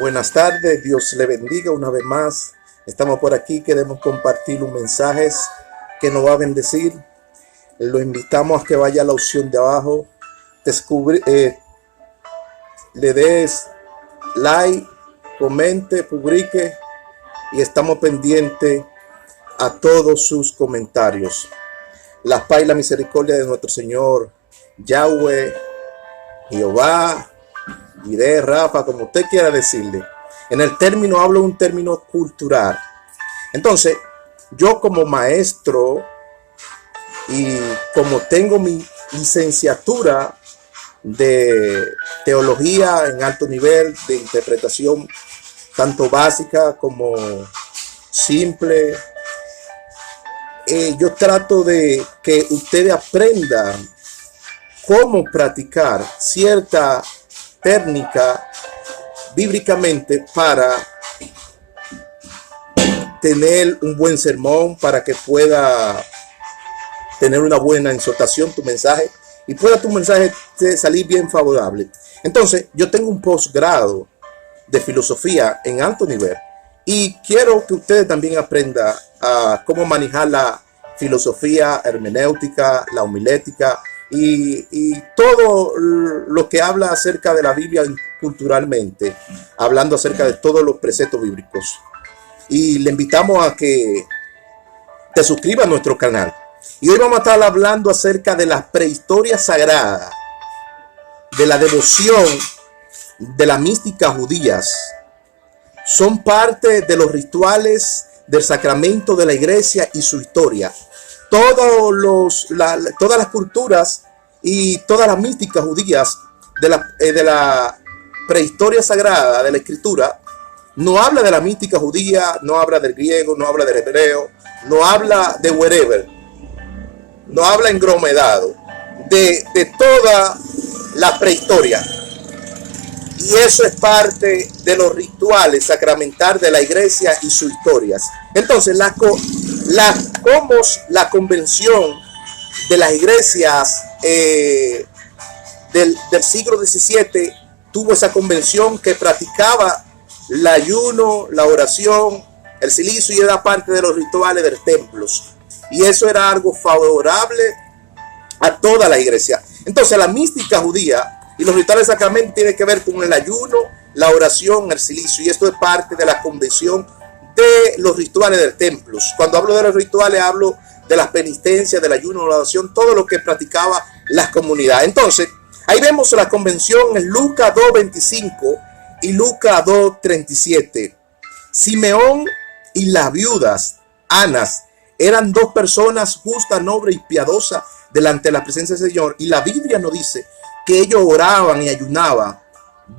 Buenas tardes, Dios le bendiga una vez más. Estamos por aquí, queremos compartir un mensaje que nos va a bendecir. Lo invitamos a que vaya a la opción de abajo, le des like, comente, publique y estamos pendientes a todos sus comentarios. La paz y la misericordia de nuestro Señor Yahweh, Jehová, Iré, Rafa, como usted quiera decirle. En el término hablo un término cultural. Entonces, yo como maestro y como tengo mi licenciatura de teología en alto nivel, de interpretación tanto básica como simple, yo trato de que ustedes aprendan cómo practicar cierta técnica bíblicamente para tener un buen sermón, para que pueda tener una buena exhortación tu mensaje y pueda tu mensaje salir bien favorable. Entonces, yo tengo un posgrado de filosofía en alto nivel y quiero que ustedes también aprendan a cómo manejar la filosofía hermenéutica, la homilética y todo lo que habla acerca de la Biblia culturalmente, hablando acerca de todos los preceptos bíblicos. Y le invitamos a que te suscribas a nuestro canal. Y hoy vamos a estar hablando acerca de la prehistoria sagrada, de la devoción, de la mística judías. Son parte de los rituales del sacramento de la iglesia y su historia. Todas las culturas y todas las místicas judías de la prehistoria sagrada de la escritura no habla de la mística judía, no habla del griego, no habla del hebreo, no habla de wherever, no habla engromedado de toda la prehistoria. Y eso es parte de los rituales sacramentales de la iglesia y sus historias. Entonces, la convención de las iglesias del siglo XVII tuvo esa convención que practicaba el ayuno, la oración, el silicio, y era parte de los rituales de los templos. Y eso era algo favorable a toda la iglesia. Entonces, la mística judía y los rituales sacramentos tienen que ver con el ayuno, la oración, el silicio. Y esto es parte de la convención de los rituales del templo. Cuando hablo de los rituales, hablo de las penitencias, del ayuno, la oración, todo lo que practicaba las comunidades. Entonces, ahí vemos la convención en Lucas 2:25 y Lucas 2:37. Simeón y las viudas Anas eran dos personas justas, nobles y piadosas delante de la presencia del Señor. Y la Biblia nos dice que ellos oraban y ayunaban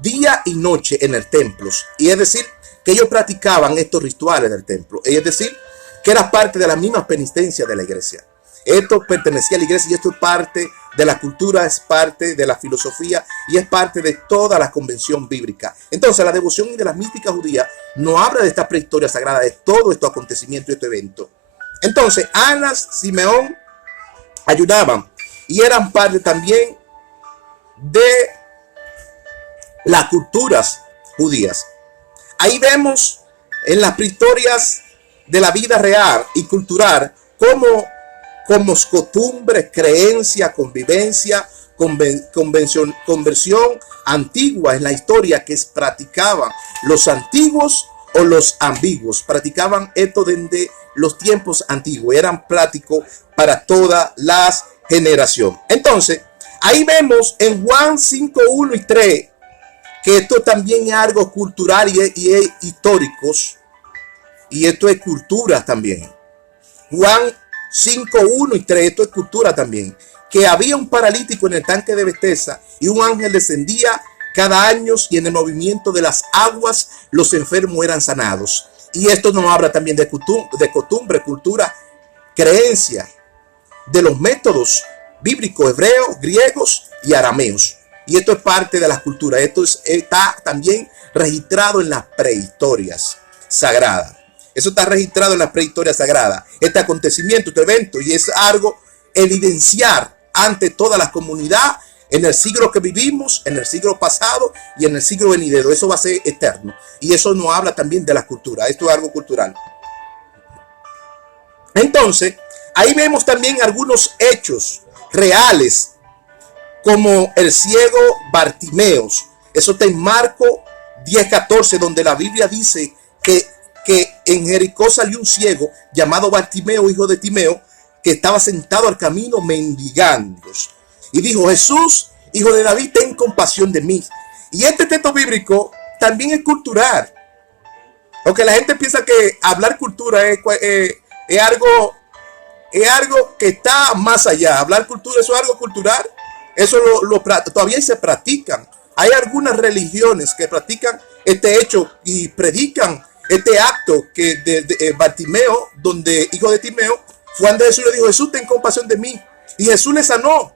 día y noche en el templo. Y es decir, que ellos practicaban estos rituales del templo. Es decir, que era parte de la misma penitencia de la iglesia. Esto pertenecía a la iglesia y esto es parte de la cultura, es parte de la filosofía y es parte de toda la convención bíblica. Entonces, la devoción de la mística judía no habla de esta prehistoria sagrada, de todo estos acontecimientos y este evento. Entonces, Anas, Simeón ayudaban y eran parte también de las culturas judías. Ahí vemos en las prehistorias de la vida real y cultural como costumbre, creencia, convivencia, conversión antigua en la historia que practicaban los antiguos o los ambiguos. Practicaban esto desde los tiempos antiguos. Eran prácticos para todas las generaciones. Entonces, ahí vemos en Juan 5:1 y 3 que esto también es algo cultural y es históricos. Y esto es cultura también. Juan 5:1 y 3, esto es cultura también. Que había un paralítico en el tanque de Betesda y un ángel descendía cada año y en el movimiento de las aguas los enfermos eran sanados. Y esto nos habla también de costumbre, cultura, creencia, de los métodos bíblicos, hebreos, griegos y arameos. Y esto es parte de la cultura. Esto está también registrado en las prehistorias sagradas. Eso está registrado en las prehistorias sagradas. Este acontecimiento, este evento, y es algo evidenciar ante toda la comunidad en el siglo que vivimos, en el siglo pasado y en el siglo venidero. Eso va a ser eterno. Y eso nos habla también de la cultura. Esto es algo cultural. Entonces, ahí vemos también algunos hechos reales, como el ciego Bartimeos. Eso está en Marcos 10:14, donde la Biblia dice que en Jericó salió un ciego llamado Bartimeo, hijo de Timeo, que estaba sentado al camino mendigando. Y dijo: Jesús, hijo de David, ten compasión de mí. Y este texto bíblico también es cultural. Aunque la gente piensa que hablar cultura es algo que está más allá. Hablar cultura, eso es algo cultural. Eso todavía se practican. Hay algunas religiones que practican este hecho y predican este acto que de Bartimeo, donde hijo de Timeo, fue ante Jesús y le dijo: Jesús, ten compasión de mí. Y Jesús le sanó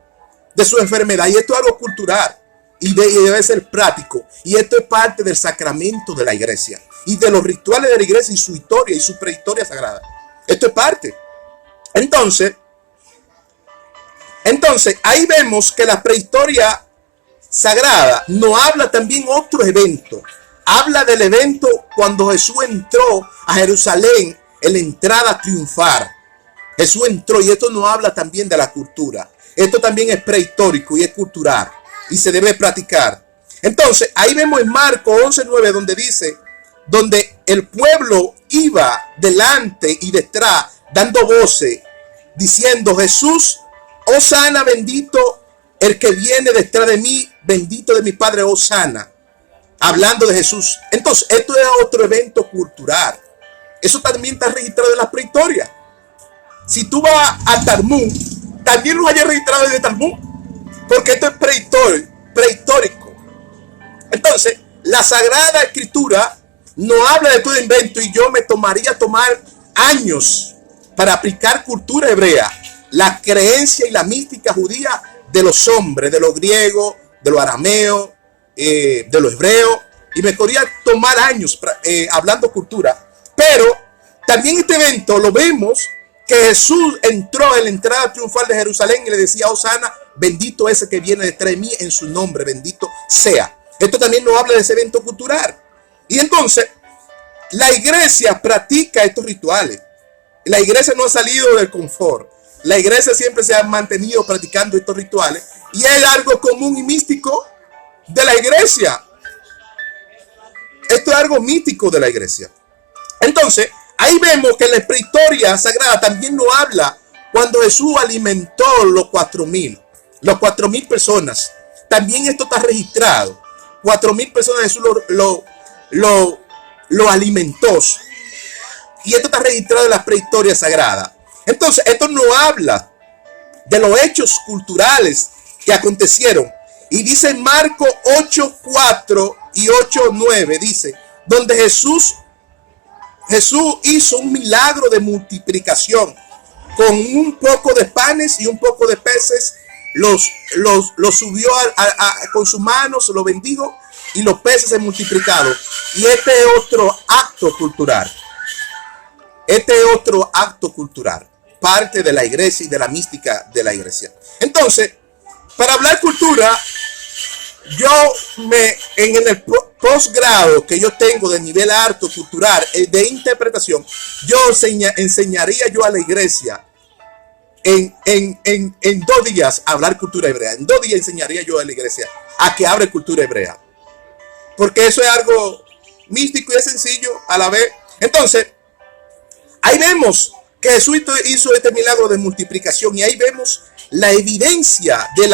de su enfermedad. Y esto es algo cultural y debe ser práctico. Y esto es parte del sacramento de la iglesia y de los rituales de la iglesia y su historia y su prehistoria sagrada. Esto es parte. Entonces, ahí vemos que la prehistoria sagrada nos habla también otro evento. Habla del evento cuando Jesús entró a Jerusalén en la entrada triunfal. Jesús entró, y esto nos habla también de la cultura. Esto también es prehistórico y es cultural y se debe practicar. Entonces, ahí vemos en Marcos 11:9 donde dice, donde el pueblo iba delante y detrás dando voces, diciendo: Jesús, Hosana, bendito el que viene detrás de mí, bendito de mi Padre, Hosana. Hablando de Jesús. Entonces, esto es otro evento cultural. Eso también está registrado en la prehistoria. Si tú vas a Talmud, también lo hayas registrado en el Talmud, porque esto es prehistórico. Entonces, la Sagrada Escritura no habla de todo invento, y yo me tomaría tomar años para aplicar cultura hebrea, la creencia y la mística judía de los hombres, de los griegos, de los arameos, de los hebreos, y me podría tomar años hablando cultura. Pero también este evento lo vemos que Jesús entró en la entrada triunfal de Jerusalén y le decía: Hosana, bendito ese que viene detrás de mí, en su nombre, bendito sea. Esto también nos habla de ese evento cultural. Y entonces, la iglesia practica estos rituales. La iglesia no ha salido del confort. La iglesia siempre se ha mantenido practicando estos rituales, y es algo común y místico de la iglesia. Esto es algo místico de la iglesia. Entonces, ahí vemos que la prehistoria sagrada también nos habla cuando Jesús alimentó los 4,000 personas. También esto está registrado. 4,000 personas Jesús lo alimentó. Y esto está registrado en la prehistoria sagrada. Entonces, esto nos habla de los hechos culturales que acontecieron. Y dice en Marcos 8:4 y 8:9, dice, donde Jesús hizo un milagro de multiplicación. Con un poco de panes y un poco de peces, los subió con sus manos, los bendijo, y los peces se multiplicaron. Y este es otro acto cultural. Parte de la iglesia y de la mística de la iglesia. Entonces, para hablar cultura, en el posgrado que yo tengo de nivel alto cultural de interpretación, yo enseñaría yo a la iglesia en 2 días a hablar cultura hebrea. En 2 días enseñaría yo a la iglesia a que hable cultura hebrea, porque eso es algo místico y es sencillo a la vez. Entonces, ahí vemos que Jesús hizo este milagro de multiplicación, y ahí vemos la evidencia de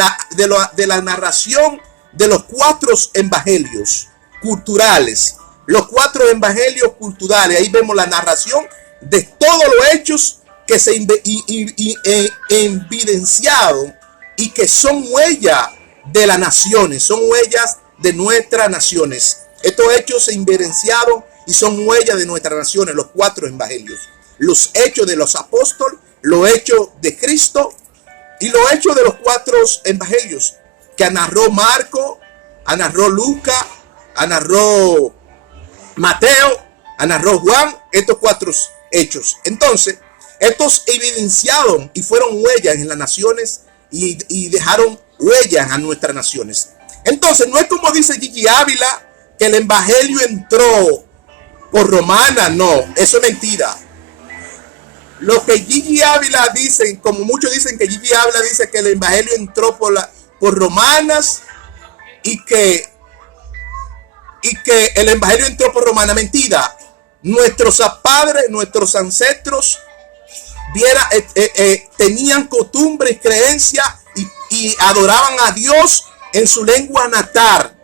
la narración de los 4 evangelios culturales. Los 4 evangelios culturales, ahí vemos la narración de todos los hechos que se evidenciaron y que son huellas de las naciones, son huellas de nuestras naciones. Estos hechos se evidenciaron y son huellas de nuestras naciones, los 4 evangelios. Los hechos de los apóstoles, los hechos de Cristo y los hechos de los 4 evangelios que narró Marco, narró Lucas, narró Mateo, narró Juan. Estos 4 hechos. Entonces, estos evidenciaron y fueron huellas en las naciones y dejaron huellas a nuestras naciones. Entonces, no es como dice Gigi Ávila, que el evangelio entró por romana, no, eso es mentira. Lo que Gigi Ávila dicen, como muchos dicen que Gigi Ávila dice que el evangelio entró por romanas y que el evangelio entró por romana, mentira. Nuestros padres, nuestros ancestros tenían costumbres, creencias y adoraban a Dios en su lengua natal.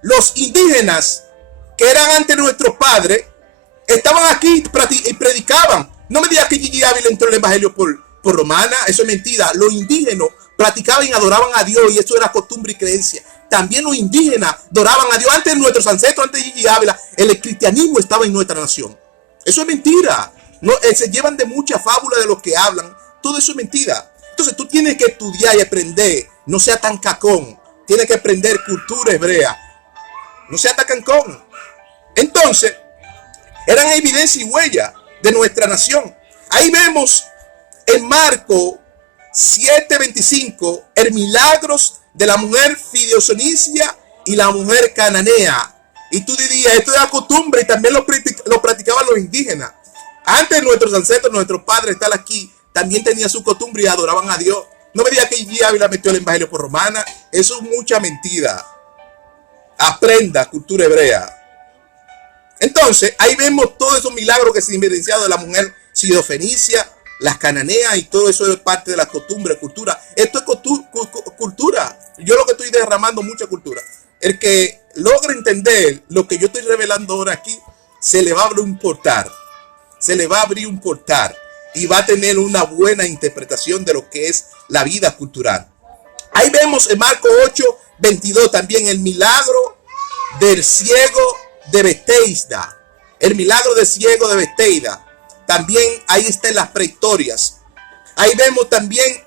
Los indígenas, que eran antes nuestros padres, estaban aquí y predicaban. No me digas que Gigi Ávila entró en el evangelio por romana, eso es mentira. Los indígenas practicaban y adoraban a Dios, y eso era costumbre y creencia. También los indígenas adoraban a Dios antes de nuestros ancestros, antes de Gigi Ávila. El cristianismo estaba en nuestra nación. Eso es mentira. No, se llevan de mucha fábula de lo que hablan. Todo eso es mentira. Entonces tú tienes que estudiar y aprender. No sea tan cacón. Tienes que aprender cultura hebrea. No sea tan cacón. Entonces, eran evidencia y huella de nuestra nación. Ahí vemos en Marcos 7:25 el milagros de la mujer fideosonicia y la mujer cananea. Y tú dirías, esto era costumbre y también lo practicaban los indígenas. Antes de nuestros ancestros, nuestros padres estar aquí, también tenían su costumbre y adoraban a Dios. No me digas que Gigi Ávila metió el evangelio por romana. Eso es mucha mentira. Aprenda cultura hebrea. Entonces, ahí vemos todos esos milagros que se han evidenciado de la mujer sidofenicia, las cananeas, y todo eso es parte de la costumbre, cultura. Esto es cultura. Yo lo que estoy derramando, mucha cultura. El que logre entender lo que yo estoy revelando ahora aquí, se le va a abrir un portal. Se le va a abrir un portal y va a tener una buena interpretación de lo que es la vida cultural. Ahí vemos en Marcos 8:22 también el milagro del ciego de Bethesda. El milagro del ciego de Bethesda. También ahí está en las prehistorias. Ahí vemos también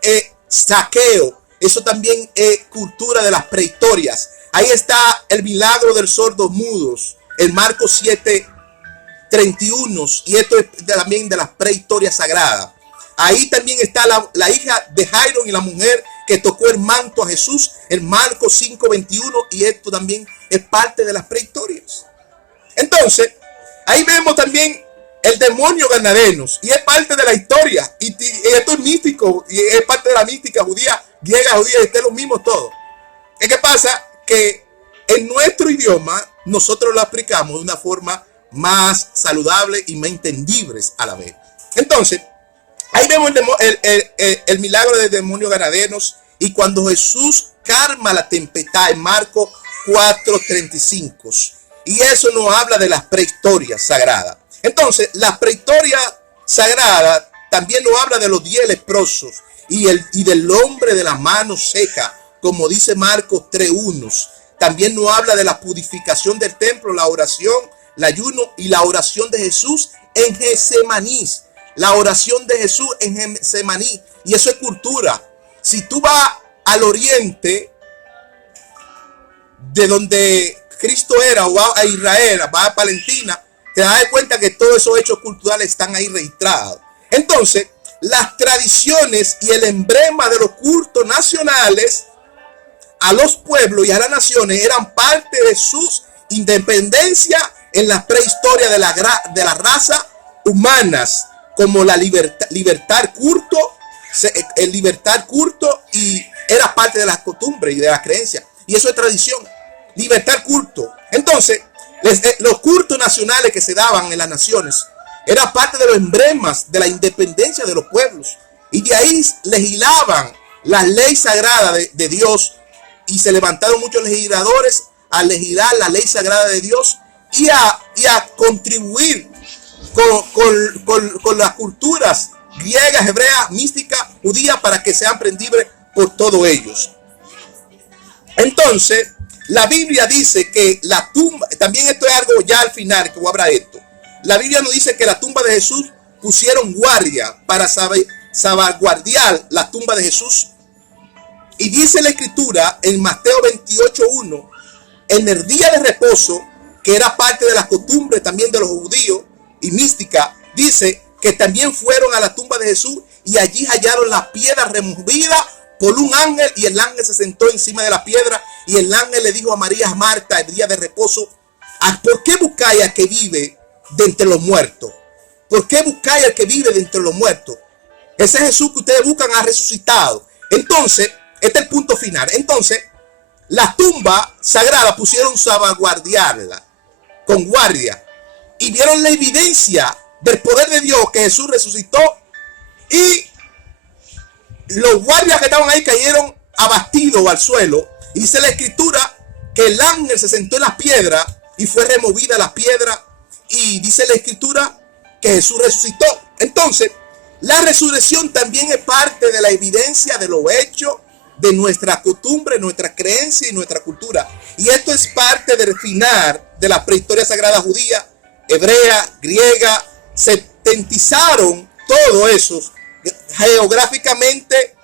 saqueo. Eso también es cultura de las prehistorias. Ahí está el milagro del sordo mudos. En Marcos 7:31. Y esto es también de las prehistorias sagradas. Ahí también está la hija de Jairo y la mujer que tocó el manto a Jesús en Marcos 5:21. Y esto también es parte de las prehistorias. Entonces, ahí vemos también el demonio Gadarenos, y es parte de la historia, y esto es místico, y es parte de la mística judía, griega, judía, y es lo mismo todo. ¿Qué pasa? Que en nuestro idioma nosotros lo aplicamos de una forma más saludable y más entendible a la vez. Entonces, ahí vemos el milagro del demonio Gadarenos, y cuando Jesús calma la tempestad en Marcos 4:35. Y eso nos habla de las prehistorias sagradas. Entonces, la prehistoria sagrada también nos habla de los 10 leprosos y del hombre de la mano seca, como dice Marcos 3:1. También nos habla de la purificación del templo, la oración, el ayuno y la oración de Jesús en Getsemaní. La oración de Jesús en Getsemaní. Y eso es cultura. Si tú vas al oriente, de donde Cristo era, o va a Israel, va a Palestina, te das cuenta que todos esos hechos culturales están ahí registrados. Entonces, las tradiciones y el emblema de los cultos nacionales a los pueblos y a las naciones eran parte de sus independencias en la prehistoria de las razas humanas, como la libertad culto, y era parte de las costumbres y de las creencias. Y eso es tradición. Libertad culto. Entonces, los cultos nacionales que se daban en las naciones era parte de los emblemas de la independencia de los pueblos. Y de ahí legislaban la ley sagrada de Dios. Y se levantaron muchos legisladores a legislar la ley sagrada de Dios y a contribuir con las culturas griegas, hebreas, místicas, judías, para que sean aprendibles por todos ellos. Entonces, la Biblia dice que la tumba, también esto es algo ya al final que voy a hablar de esto. La Biblia nos dice que la tumba de Jesús pusieron guardia para salvaguardar la tumba de Jesús. Y dice la escritura en Mateo 28:1, en el día de reposo, que era parte de las costumbres también de los judíos y mística, dice que también fueron a la tumba de Jesús y allí hallaron la piedra removida por un ángel, y el ángel se sentó encima de la piedra, y el ángel le dijo a María, a Marta, el día de reposo: ¿por qué buscáis al que vive de entre los muertos? ¿Por qué buscáis al que vive de entre los muertos? Ese Jesús que ustedes buscan ha resucitado. Entonces, este es el punto final. Entonces, la tumba sagrada pusieron salvaguardiarla con guardia, y vieron la evidencia del poder de Dios, que Jesús resucitó, y los guardias que estaban ahí cayeron abatidos al suelo. Y dice la escritura que el ángel se sentó en la piedra y fue removida la piedra, y dice la escritura que Jesús resucitó. Entonces, la resurrección también es parte de la evidencia de lo hecho, de nuestra costumbre, nuestra creencia y nuestra cultura. Y esto es parte del final de la prehistoria sagrada judía, hebrea, griega. Setentizaron todo eso geográficamente,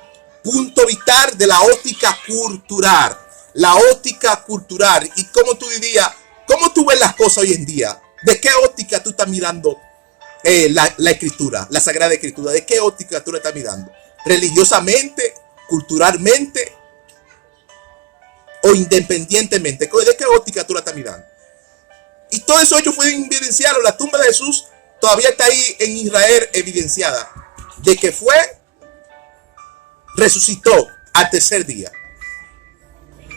punto vital de la óptica cultural. La óptica cultural. Y como tú dirías, ¿cómo tú ves las cosas hoy en día? ¿De qué óptica tú estás mirando la escritura, la sagrada escritura? ¿De qué óptica tú la estás mirando? ¿Religiosamente, culturalmente o independientemente? ¿De qué óptica tú la estás mirando? Y todo eso hecho fue evidenciado. La tumba de Jesús todavía está ahí en Israel evidenciada, de que resucitó al tercer día.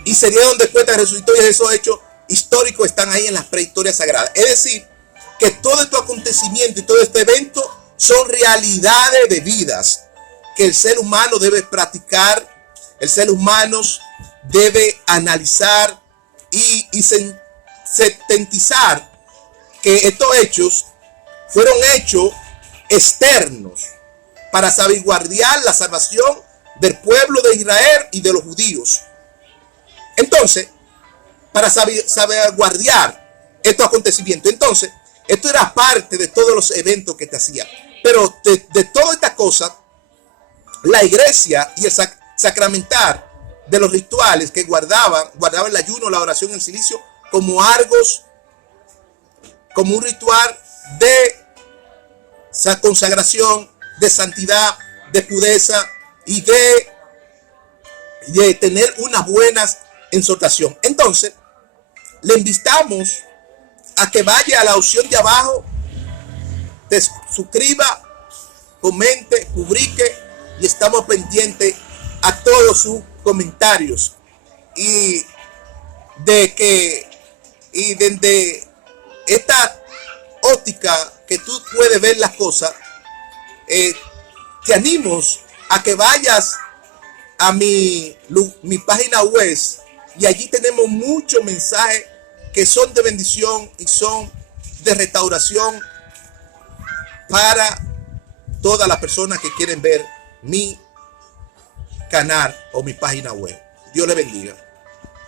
Y se dieron después de resucitó, y esos hechos históricos están ahí en las prehistorias sagradas. Es decir, que todo este acontecimiento y todo este evento son realidades de vidas que el ser humano debe practicar, el ser humano debe analizar y setentizar que estos hechos fueron hechos externos para salvaguardar la salvación del pueblo de Israel y de los judíos. Entonces, para salvaguardar estos acontecimientos. Entonces, esto era parte de todos los eventos que te hacía. Pero de todas estas cosas, la iglesia y el sacramental de los rituales que guardaban el ayuno, la oración en silicio, como un ritual de consagración, de santidad, de pureza y de tener una buena exhortación. Entonces, le invitamos a que vaya a la opción de abajo, te suscriba, comente, publique, y estamos pendientes a todos sus comentarios. Y desde esta óptica que tú puedes ver las cosas, te animo a que vayas a mi página web, y allí tenemos muchos mensajes que son de bendición y son de restauración para todas las personas que quieren ver mi canal o mi página web. Dios les bendiga.